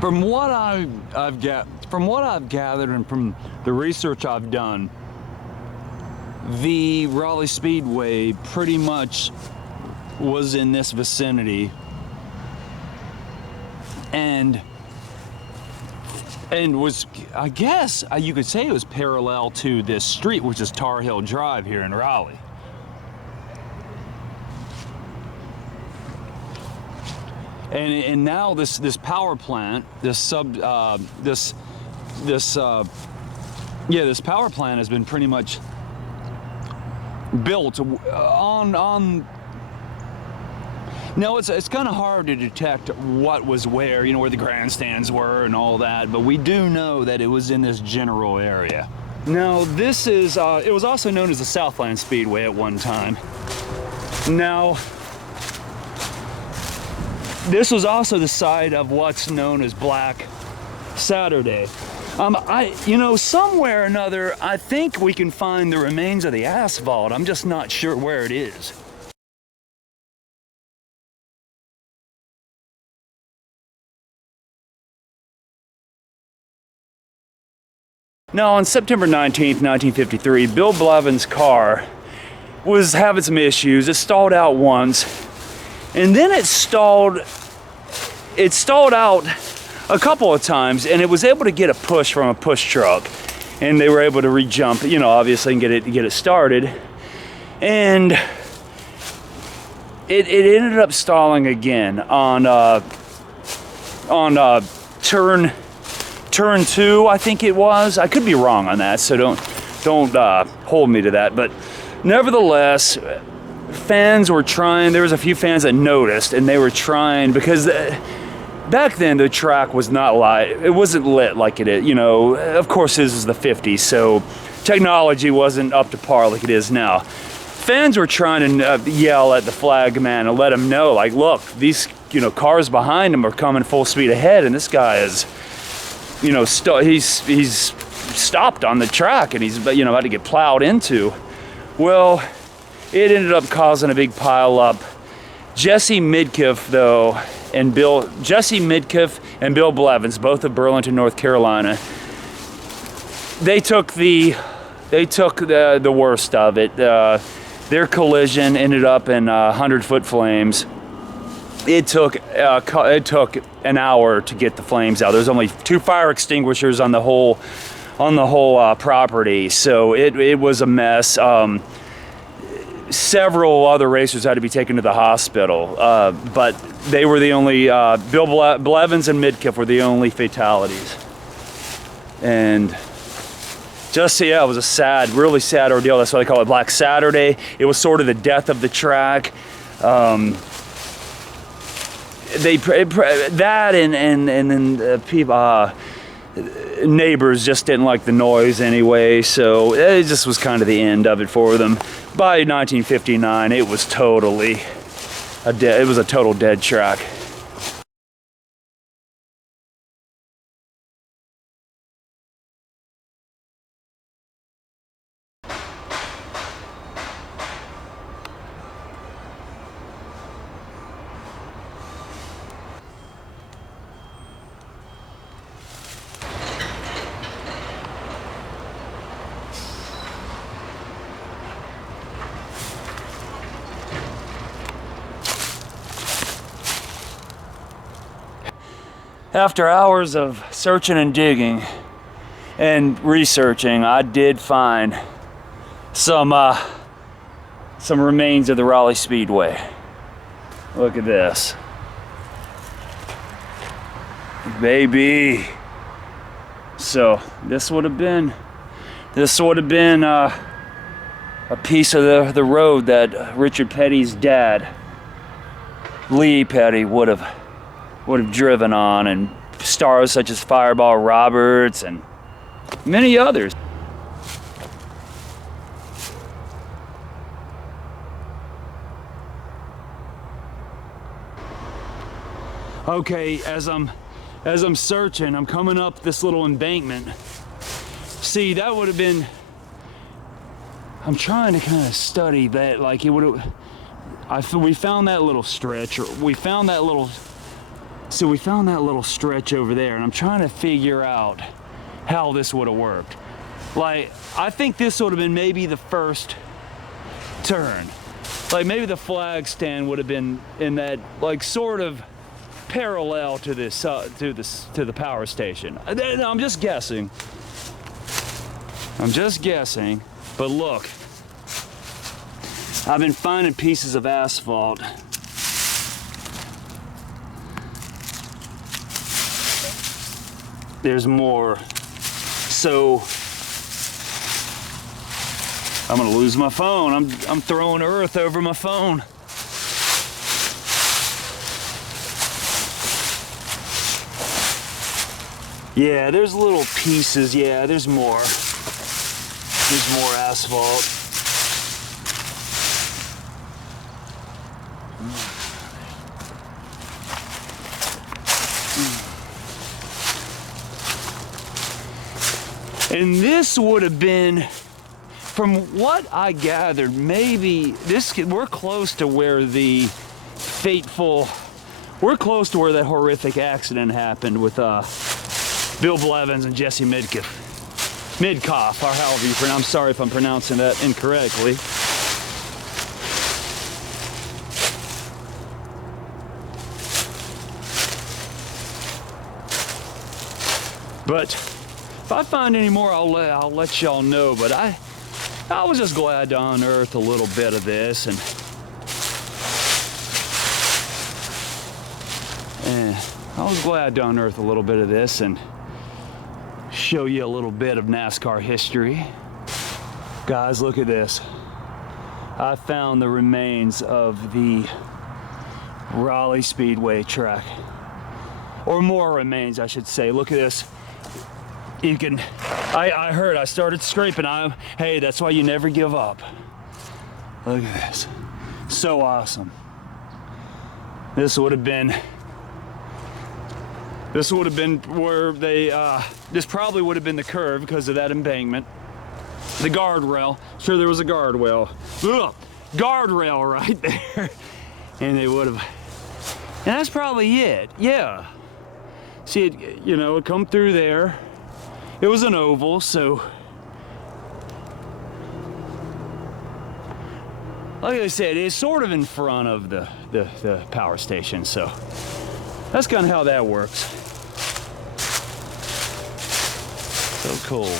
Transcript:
From what I've gathered and from the research I've done, the Raleigh Speedway pretty much was in this vicinity, and was, I guess you could say, it was parallel to this street, which is Tar Hill Drive here in Raleigh. And now this power plant, this power plant has been pretty much built on. Now it's kind of hard to detect what was where, you know, where the grandstands were and all that, but we do know that it was in this general area. Now this is, it was also known as the Southland Speedway at one time. Now, this was also the site of what's known as Black Saturday. You know, somewhere or another, I think we can find the remains of the asphalt. I'm just not sure where it is. Now, on September 19th, 1953, Bill Blevin's car was having some issues. It stalled out once, and then it stalled out a couple of times, and it was able to get a push from a push truck, and they were able to re-jump, you know, obviously, and get it started. And it ended up stalling again on turn 2, I think it was. I could be wrong on that, so don't hold me to that. But nevertheless, fans were trying. There was a few fans that noticed, and they were trying, because back then the track was not it wasn't lit like it is. You know, of course this is the 50s, so technology wasn't up to par like it is now. Fans were trying to yell at the flag man and let him know, like, look, these, you know, cars behind him are coming full speed ahead, and this guy is, you know, he's stopped on the track, and he's, you know, about to get plowed into. Well, it ended up causing a big pile up. Jesse Midkiff and Bill Blevins, both of Burlington, North Carolina, they took the worst of it. Their collision ended up in 100-foot flames. It took an hour to get the flames out. There's only 2 fire extinguishers on the whole property, so it was a mess. Several other racers had to be taken to the hospital, but they were the only, Blevins and Midkiff were the only fatalities. And just, yeah, it was a really sad ordeal. That's why they call it Black Saturday. It was sort of the death of the track. People, neighbors just didn't like the noise anyway, so it just was kind of the end of it for them. By 1959, it was totally a total dead track. After hours of searching and digging and researching, I did find some remains of the Raleigh Speedway. Look at this. Baby. So this would have been a piece of the road that Richard Petty's dad, Lee Petty, would have driven on, and stars such as Fireball Roberts and many others. Okay, as I'm searching, I'm coming up this little embankment. See, that would have been, I'm trying to kind of study that, like it would have, we found that little stretch, or we found that little So we found that little stretch over there, and I'm trying to figure out how this would have worked. Like, I think this would have been maybe the first turn. Like, maybe the flag stand would have been in that, like, sort of parallel to this, to the power station. I'm just guessing. I'm just guessing. But look, I've been finding pieces of asphalt. There's more. So I'm gonna lose my phone. I'm throwing earth over my phone. Yeah, there's little pieces. Yeah, there's more. There's more asphalt. And this would have been, from what I gathered, maybe we're close to where the fateful, we're close to where that horrific accident happened with Bill Blevins and Jesse Midkoff, or however you pronounce. I'm sorry if I'm pronouncing that incorrectly. But if I find any more, I'll let y'all know. But I was just glad to unearth a little bit of this, and I was glad to unearth a little bit of this and show you a little bit of NASCAR history. Guys, look at this. I found the remains of the Raleigh Speedway track, or more remains, I should say. Look at this. You can, I heard, I started scraping. Hey, that's why you never give up. Look at this. So awesome. This would have been where they, this probably would have been the curve because of that embankment. The guardrail. Sure, there was a guardrail. Ugh, guardrail right there. And they would have, and that's probably it. Yeah. See it, you know, it come through there. It was an oval, so like I said, it's sort of in front of the power station, so that's kind of how that works. So cool.